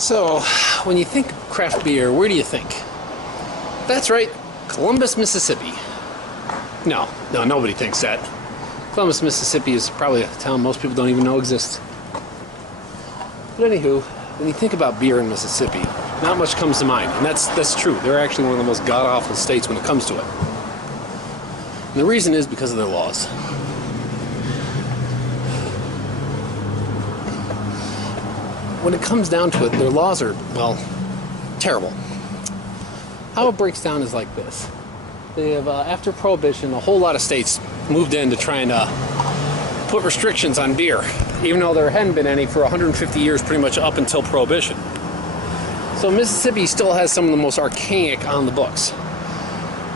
So, when you think craft beer, where do you think? That's right, Columbus, Mississippi. No, nobody thinks that. Columbus, Mississippi is probably a town most people don't even know exists. But anywho, when you think about beer in Mississippi, not much comes to mind, and that's true. They're actually one of the most god-awful states when it comes to it. And the reason is because of their laws. When it comes down to it, their laws are, well, terrible. How it breaks down is like this. They have, after Prohibition, a whole lot of states moved in to try and put restrictions on beer, even though there hadn't been any for 150 years, pretty much up until Prohibition. So Mississippi still has some of the most archaic on the books.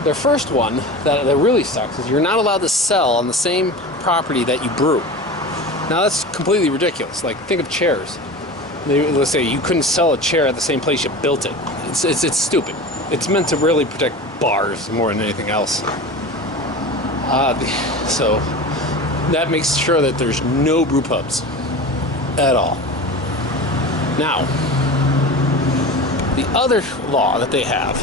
Their first one, that really sucks, is you're not allowed to sell on the same property that you brew. Now that's completely ridiculous. Like, think of chairs. Let's say you couldn't sell a chair at the same place you built it. It's stupid. It's meant to really protect bars more than anything else. So that makes sure that there's no brew pubs at all. Now, the other law that they have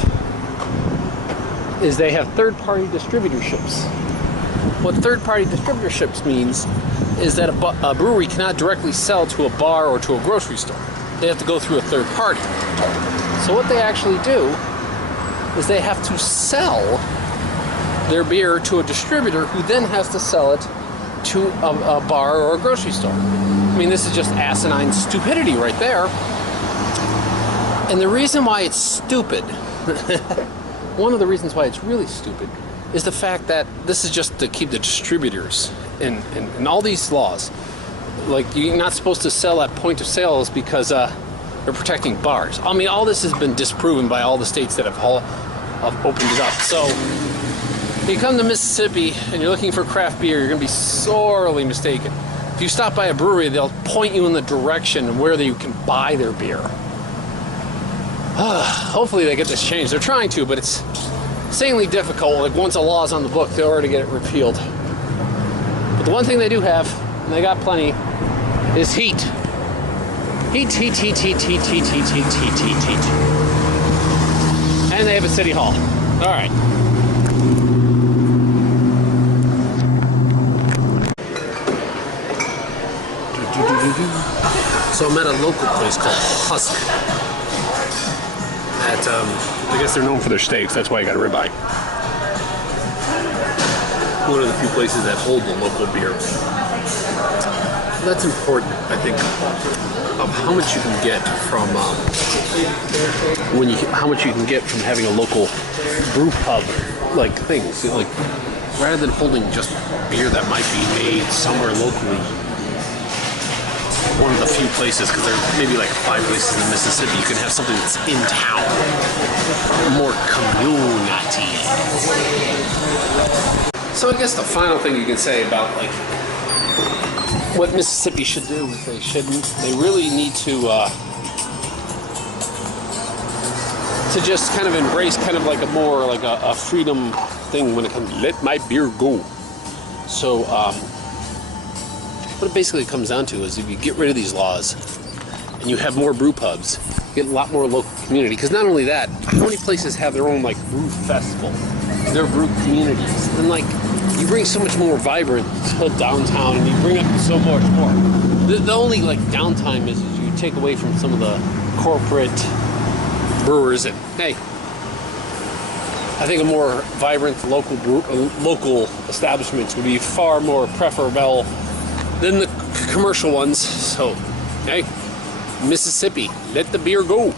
is they have third-party distributorships. What third-party distributorships means is that a brewery cannot directly sell to a bar or to a grocery store. They have to go through a third party. So what they actually do is they have to sell their beer to a distributor who then has to sell it to a bar or a grocery store. I mean, this is just asinine stupidity right there. And the reason why it's stupid, one of the reasons why it's really stupid, is the fact that this is just to keep the distributors in all these laws. Like, you're not supposed to sell at point of sales because they're protecting bars. I mean, all this has been disproven by all the states that have opened it up. So, if you come to Mississippi and you're looking for craft beer, you're going to be sorely mistaken. If you stop by a brewery, they'll point you in the direction where you can buy their beer. Hopefully they get this changed. They're trying to, but it's insanely difficult. Like, once a law is on the book, they'll already get it repealed. But the one thing they do have, and they got plenty, is heat. Heat. And they have a city hall. All right. So I'm at a local place called Huck. I guess they're known for their steaks. That's why I got a ribeye. One of the few places that hold the local beer. That's important, I think, of how much you can get from how much you can get from having a local brew pub like things. Like, rather than holding just beer that might be made somewhere locally. One of the few places, because there are maybe like 5 places in Mississippi, you can have something that's in town, more community. So I guess the final thing you can say about, like, what Mississippi should do, if they shouldn't, they really need to just kind of embrace kind of like a more like a freedom thing when it comes to let my beer go. So what it basically comes down to is if you get rid of these laws and you have more brew pubs, you get a lot more local community. Because not only that, how many places have their own like brew festival, their brew communities, and like you bring so much more vibrant to downtown, and you bring up so much more. The only like downtime is you take away from some of the corporate brewers, and hey, I think a more vibrant local establishments would be far more preferable than the commercial ones. So, hey, Mississippi, let the beer go.